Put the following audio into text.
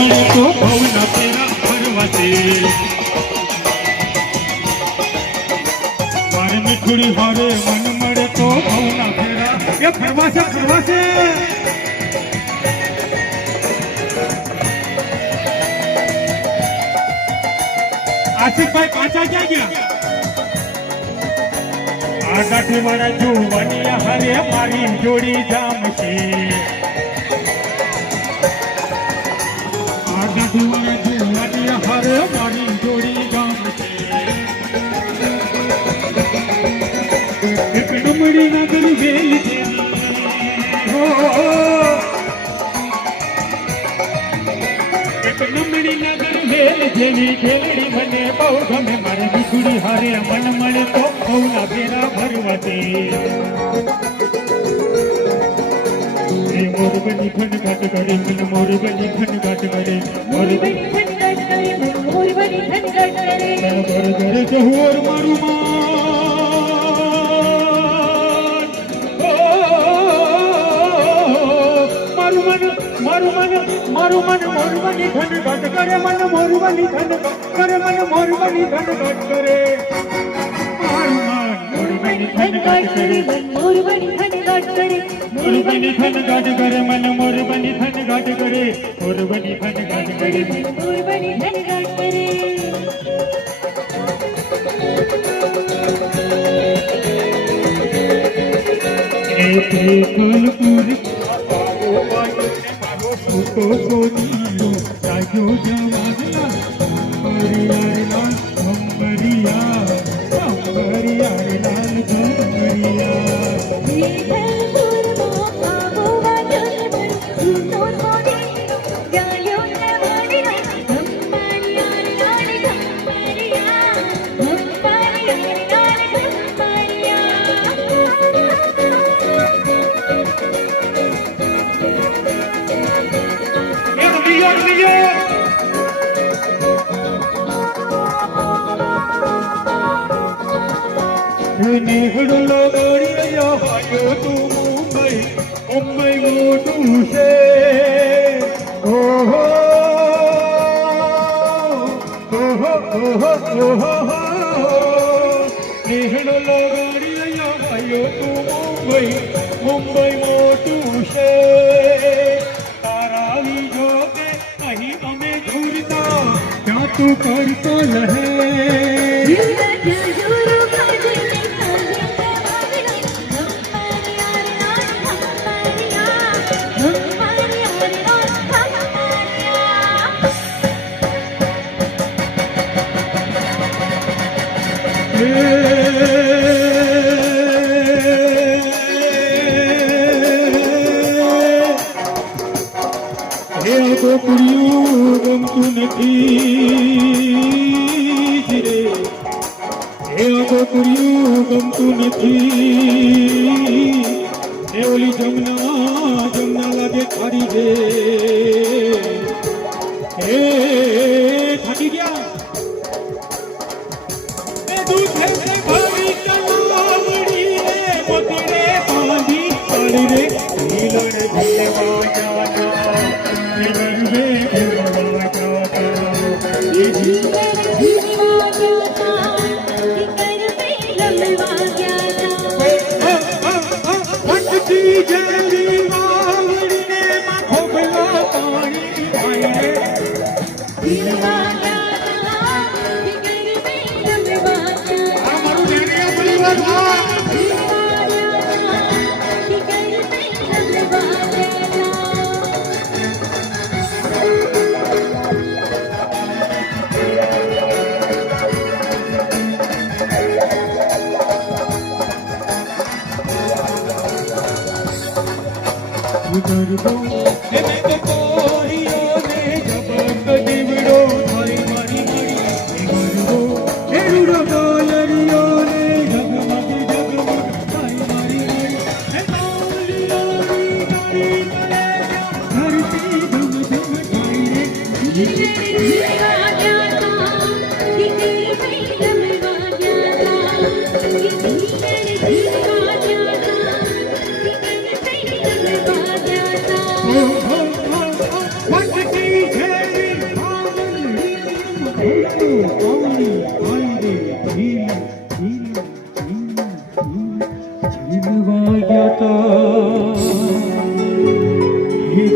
મળે તો ભવના ફેરા ફરવાશે મારે મીઠુડી હારે મન મળે તો ભવના ફેરા એ ફરવાશે ફરવાશે આશિકભાઈ પાછા ક્યાં ગયા આ ગાંઠી વાળા જોવાની હારે મારી જોડી જામશે આ ગાંઠી વાળા જોવાની હારે મારી જોડી જામશે એક ડુમડી ના ગલી વેલ એક ડુમડી ના ગલી વેલ જેવી ખેલડી મને બહુ ગમે મારે મીઠુડી હારે મન મળે તો ભવના ફેરા ભરવાશે એ મોરબની ખનગાટ કરે મન મોરબની ખનગાટ કરે મોરબની ખનગાટ કરે મન મોરબની ખનગાટ કરે ઘર ઘર જહોર મારું મારું મન મોરબની ખનગાટ કરે મન મોરબની ખનગાટ કરે મન મોરબની ખનગાટ કરે મોરબની ખનગાટ કરે મન મોરબની ખનગાટ કરે મોરબની ખનગાટ કરે મન મોરબની ખનગાટ કરે મોરબની ખનગાટ કરે મન મોરબની ખનગાટ કરે એ ફૂલપુર को सोनीलो राजो जवागला हरिया लाल भंगरिया भंगरिया लाल भंगरिया ये फूल मोहा गोवा जल सुनो सोनीलो जायो जवागला भंगरिया लाल भंगरिया भंगरिया लाल भंगरिया नेहडलो गाड़िया आयो तू मुंबई मुंबई मोटू से ओहो ओहो ओहो ओहो नेहडलो गाड़िया आयो तू मुंबई मुंबई मोटू से तारावी जो के कहीं हमें झूरता क्या तू करता लहे ગમતું નથી રે એ ગોકુરિયું ગમતું નથી એ ઓલી જમના જમના લાગે ખારી દે એ થાકી ગયા એ દૂધે સે ભરી કલાવડી રે મોતીરે પાણી પાણી રે નીલણ જીવા જાના નિવર્વે गरबो हे मैं तो कोरियो ने जब कदीवड़ो मारी मारी मारी हे गरबो हे रुड़ो डोलरियो ने जगमगी जगमग मारी मारी मारी हे डोलियो मारी मारी धरती धम धम खाई रे जीवा जाता दिल में लमवा जाता जीवा जाता दिल में लमवा जाता पावनी आईरे झील झील झील झील वाग्याता हे